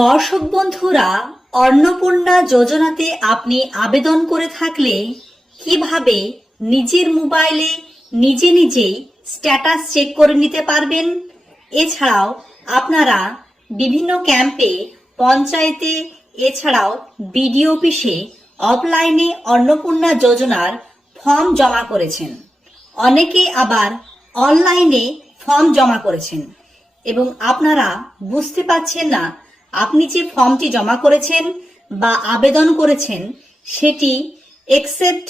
দর্শক বন্ধুরা, অন্নপূর্ণা যোজনাতে আপনি আবেদন করে থাকলে কিভাবে নিজের মোবাইলে নিজে নিজেই স্ট্যাটাস চেক করে নিতে পারবেন। এছাড়াও আপনারা বিভিন্ন ক্যাম্পে, পঞ্চায়েতে, এছাড়াও বিডিও অফিসে অফলাইনে অন্নপূর্ণা যোজনার ফর্ম জমা করেছেন। অনেকে আবার অনলাইনে ফর্ম জমা করেছেন এবং আপনারা বুঝতে পারছেন না আপনি যে ফর্মটি জমা করেছেন বা আবেদন করেছেন সেটি একসেপ্ট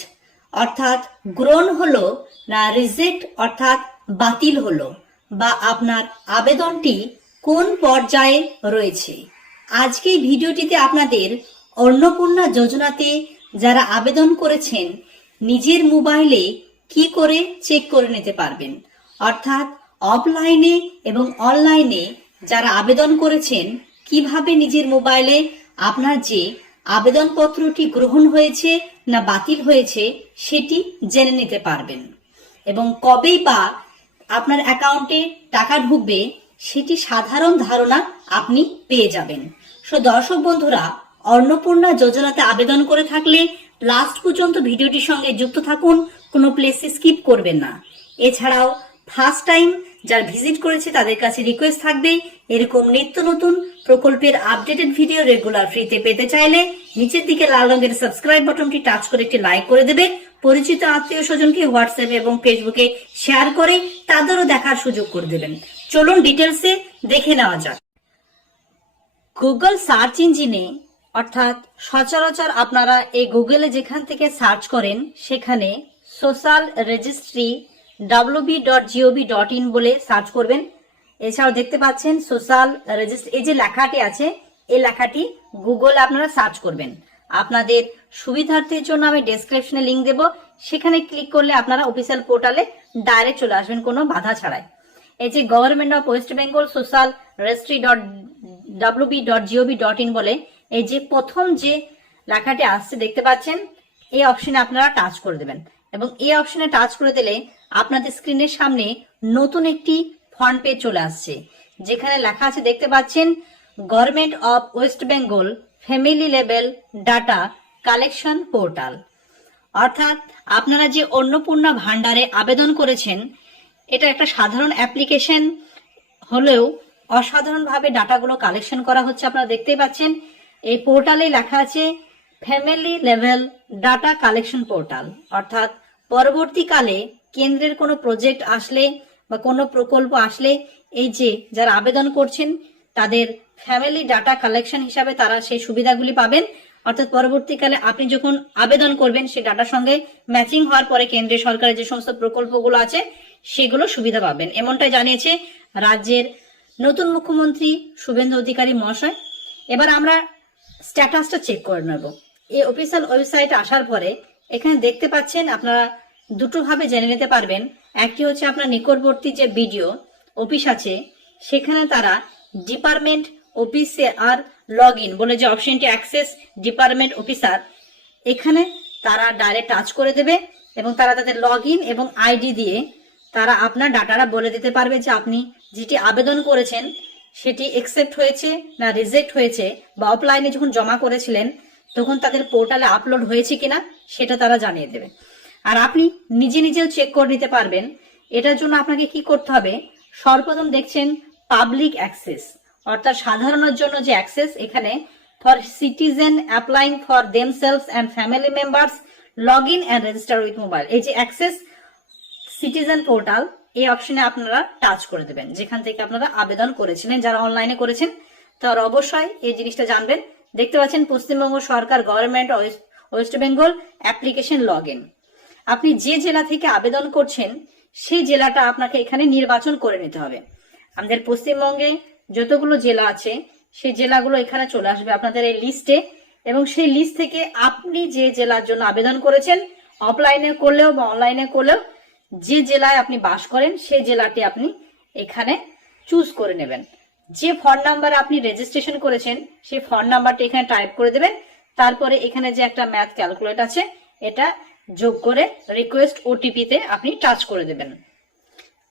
অর্থাৎ গ্রহণ হলো না রিজেক্ট অর্থাৎ বাতিল হলো, বা আপনার আবেদনটি কোন পর্যায়ে রয়েছে। আজকে এই ভিডিওটিতে আপনাদের অন্নপূর্ণা যোজনাতে যারা আবেদন করেছেন নিজের মোবাইলে কি করে চেক করে নিতে পারবেন, অর্থাৎ অফলাইনে এবং অনলাইনে যারা আবেদন করেছেন কিভাবে নিজের মোবাইলে আপনার যে আবেদনপত্রটি গ্রহণ হয়েছে না বাতিল হয়েছে সেটি জেনে নিতে পারবেন, এবং কবেই বা আপনার অ্যাকাউন্টে টাকা ঢুকবে সেটি সাধারণ ধারণা আপনি পেয়ে যাবেন। সো দর্শক বন্ধুরা, অন্নপূর্ণা যোজনাতে আবেদন করে থাকলে লাস্ট পর্যন্ত ভিডিওটির সঙ্গে যুক্ত থাকুন, কোনো প্লেসে স্কিপ করবেন না। এছাড়াও ফার্স্ট টাইম যারা ভিজিট করেছে তাদের কাছে রিকোয়েস্ট থাকবে, এরকম নিত্য নতুন প্রকল্পের আপডেটেড ভিডিও রেগুলার ফ্রিতে পেতে চাইলে নিচের দিকে লাল রঙের সাবস্ক্রাইব বাটনটি টাচ করে একটি লাইক করে দেবে। পরিচিত আত্মীয় স্বজনকে হোয়াটসঅ্যাপ এবং ফেসবুকে শেয়ার করে তাদেরও দেখার সুযোগ করে দেবেন। চলুন ডিটেলসে দেখে নেওয়া যাক। গুগল সার্চ ইঞ্জিনে অর্থাৎ সচরাচর আপনারা এই গুগলে যেখান থেকে সার্চ করেন সেখানে সোশ্যাল রেজিস্ট্রি www.gov.in বলে সার্চ করবেন। এছাড়াও দেখতে পাচ্ছেন সোশ্যাল রেজিস্ট্রি, এই যে লেখাটি আছে এই লেখাটি গুগল আপনারা সার্চ করবেন। আপনাদের সুবিধার্থের জন্য আমি ডেসক্রিপশনে লিংক দেব, সেখানে ক্লিক করলে আপনারা অফিসিয়াল পোর্টালে ডাইরেক্ট চলে আসবেন কোনো বাধা ছাড়াই। এই যে government of West Bengal social registry www.gov.in বলে এই যে প্রথম যে লেখাটি আসছে দেখতে পাচ্ছেন, এই অপশনে আপনারা টাচ করে দেবেন এবং এই অপশনে টাচ করে দিলে আপনাদের স্ক্রিনের সামনে নতুন একটি ফ্রন্ট পেজ চলে আসছে, যেখানে লেখা আছে দেখতে পাচ্ছেন government of West Bengal family level data collection portal. অর্থাৎ আপনারা যে অন্নপূর্ণা ভান্ডারে আবেদন করেছেন এটা একটা সাধারণ অ্যাপ্লিকেশন হলেও অসাধারণভাবে ডাটাগুলো কালেকশন করা হচ্ছে। আপনারা দেখতেই পাচ্ছেন এই পোর্টালে লেখা আছে family level data collection portal. অর্থাৎ পরবর্তীকালে কেন্দ্রের কোনো প্রজেক্ট আসলে বা কোনো প্রকল্প আসলে এই যে যারা আবেদন করছেন তাদের ফ্যামিলি ডাটা কালেকশন হিসাবে তারা সেই সুবিধাগুলি পাবেন। অর্থাৎ পরবর্তীকালে আপনি যখন আবেদন করবেন সেই ডাটার সঙ্গে ম্যাচিং হওয়ার পরে কেন্দ্রীয় সরকারের যে সমস্ত প্রকল্পগুলো আছে সেগুলো সুবিধা পাবেন, এমনটাই জানিয়েছে রাজ্যের নতুন মুখ্যমন্ত্রী শুভেন্দু অধিকারী মহাশয়। এবার আমরা স্ট্যাটাসটা চেক করে নেব। এই অফিসিয়াল ওয়েবসাইটে আসার পরে এখানে দেখতে পাচ্ছেন আপনারা দুটো ভাবে জেনে নিতে পারবেন। একটি হচ্ছে আপনার নিকটবর্তী যে বিডিও অফিস আছে সেখানে তারা ডিপার্টমেন্ট অফিসে আর লগ ইন বলে যে অপশনটি অ্যাক্সেস ডিপার্টমেন্ট অফিসার, এখানে তারা ডাইরেক্ট টাচ করে দেবে এবং তারা তাদের লগ ইন এবং আইডি দিয়ে তারা আপনার ডাটাটা বলে দিতে পারবে যে আপনি যেটি আবেদন করেছেন সেটি একসেপ্ট হয়েছে না রিজেক্ট হয়েছে, বা অফলাইনে যখন জমা করেছিলেন তখন তাদের পোর্টালে আপলোড হয়েছে কিনা সেটা তারা জানিয়ে দেবে। আর আপনি নিজে নিজেও চেক করে নিতে পারবেন। এটার জন্য আপনাকে কি করতে হবে, সর্বপ্রথম দেখছেন পাবলিক অ্যাক্সেস অর্থাৎ সাধারণের জন্য যে অ্যাক্সেস, এখানে for citizen applying for themselves and family members log in and register with mobile, এই যে অ্যাক্সেস সিটিজেন পোর্টাল এই অপশনে আপনারা টাচ করে দেবেন। যেখান থেকে আপনারা আবেদন করেছিলেন, যারা অনলাইনে করেছেন তারা অবশ্যই এই জিনিসটা জানবেন। দেখতে পাচ্ছেন পশ্চিমবঙ্গ সরকার government West Bengal application log in. আপনি যে জেলা থেকে আবেদন করছেন সেই জেলাটা আপনাকে এখানে নির্বাচন করে নিতে হবে। আমাদের পশ্চিমবঙ্গে যতগুলো জেলা আছে সেই জেলাগুলো এখানে চলে আসবে আপনাদের এই লিস্টে, এবং সেই লিস্ট থেকে আপনি যে জেলার জন্য আবেদন করেছেন অফলাইনে করলেও বা অনলাইনে করলেও যে জেলায় আপনি বাস করেন সেই জেলাটি আপনি এখানে চুজ করে নেবেন। যে ফোন নাম্বারে আপনি রেজিস্ট্রেশন করেছেন সেই ফোন নাম্বারটি এখানে টাইপ করে দেবেন। তারপরে এখানে যে একটা ম্যাথ ক্যালকুলেট আছে এটা যোগ করে রিকোয়েস্ট ওটিপিতে আপনি টাচ করে দেবেন।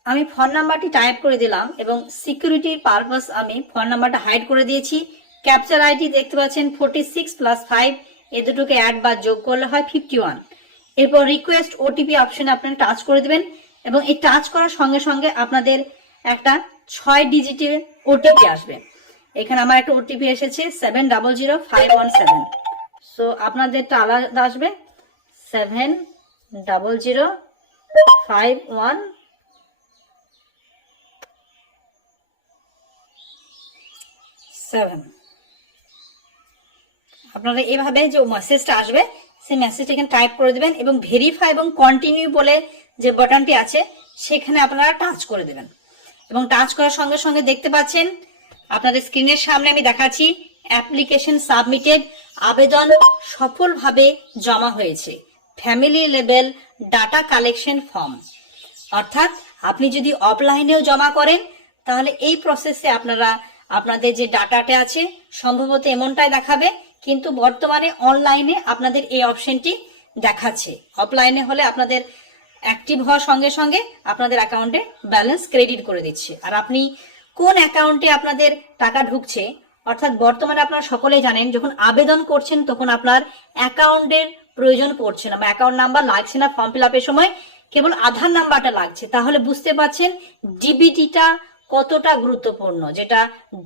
আমি ফোন নাম্বারটি টাইপ করে দিলাম এবং সিকিউরিটি পারপাস আমি ফোন নাম্বারটা হাইড করে দিয়েছি। ক্যাপচার আইডি দেখতে পাচ্ছেন 46 প্লাস 5, এ দুটোকে অ্যাড বা যোগ করলে হয় 51। এরপর রিকোয়েস্ট ওটিপি অপশনে আপনারা টাচ করে দিবেন এবং এই টাচ করার সঙ্গে সঙ্গে আপনাদের একটা 6 ডিজিটের ওটিপি আসবে। এখানে আমার একটা ওটিপি এসেছে 700517। সো আপনাদেরটা আলাদা আসবে 700517। আপনারা এভাবে যে মেসেজটা আসবে সেই মেসেজটা এখানে টাইপ করে দিবেন এবং ভেরিফাই এবং কন্টিনিউ বলে যে বাটনটি আছে সেখানে আপনারা টাচ করে দেবেন এবং টাচ করার সঙ্গে সঙ্গে দেখতে পাচ্ছেন আপনাদের স্ক্রিনের সামনে আমি দেখাচ্ছি অ্যাপ্লিকেশন সাবমিটেড, আবেদন সফলভাবে জমা হয়েছে, family level data collection form. অর্থাৎ আপনি যদি অফলাইনেও জমা করেন তাহলে এই প্রসেসে আপনারা আপনাদের যে ডাটাটা আছে সম্ভবত এমনটাই দেখাবে, কিন্তু বর্তমানে অনলাইনে আপনাদের এই অপশনটি দেখাচ্ছে। অফলাইনে হলে আপনাদের অ্যাক্টিভ হওয়ার সঙ্গে সঙ্গে আপনাদের অ্যাকাউন্টে ব্যালেন্স ক্রেডিট করে দিচ্ছে। আর আপনি কোন অ্যাকাউন্টে আপনাদের টাকা ঢুকছে, অর্থাৎ বর্তমানে আপনারা সকলেই জানেন যখন আবেদন করছেন তখন আপনার অ্যাকাউন্টের প্রয়োজন পড়ছে না বা অ্যাকাউন্ট নাম্বার লাগছে না ফর্ম ফিল আপের সময়, কেবল আধার নাম্বারটা লাগছে। তাহলে বুঝতে পারছেন ডিবিটিটা কতটা গুরুত্বপূর্ণ, যেটা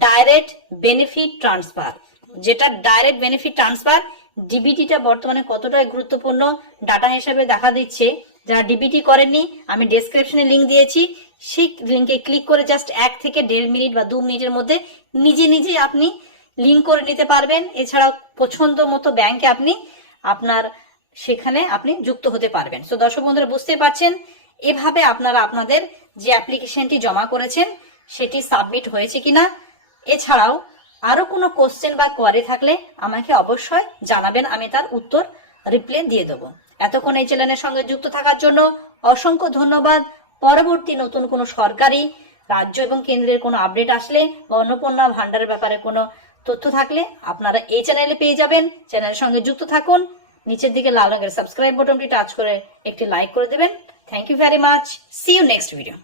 ডাইরেক্ট বেনিফিট ট্রান্সফার। ডিবিটিটা বর্তমানে কতটা গুরুত্বপূর্ণ ডাটা হিসেবে দেখা দিচ্ছে। যারা ডিবিটি করেননি আমি ডেসক্রিপশনে লিংক দিয়েছি, সেই লিংকে ক্লিক করে জাস্ট 1 থেকে 1.5 মিনিট বা 2 মিনিটের মধ্যে নিজে আপনি লিংক করে নিতে পারবেন। এছাড়াও পছন্দ মতো ব্যাংকে আপনার সেখানে আপনি যুক্ত হতে পারবেন। তো দর্শক বন্ধুরা বুঝতে পারছেন এভাবে আপনারা আপনাদের যে অ্যাপ্লিকেশনটি জমা করেছেন সেটি সাবমিট হয়েছে কিনা। এছাড়াও আরো কোনো কোশ্চেন বা কোয়ারি থাকলে আমাকে অবশ্যই জানাবেন, আমি তার উত্তর রিপ্লাই দিয়ে দেবো। এতক্ষণ এই চ্যানেলের সঙ্গে যুক্ত থাকার জন্য অসংখ্য ধন্যবাদ। পরবর্তী নতুন কোনো সরকারি, রাজ্য এবং কেন্দ্রের কোনো আপডেট আসলে বা অন্নপূর্ণা ভান্ডারের ব্যাপারে কোনো তথ্য থাকলে আপনারা এই চ্যানেলে পেয়ে যাবেন। চ্যানেলের সঙ্গে যুক্ত থাকুন। নিচের দিকে লাল রঙের সাবস্ক্রাইব বাটনটি টাচ করে একটি লাইক করে দেবেন। Thank you very much. See you next video.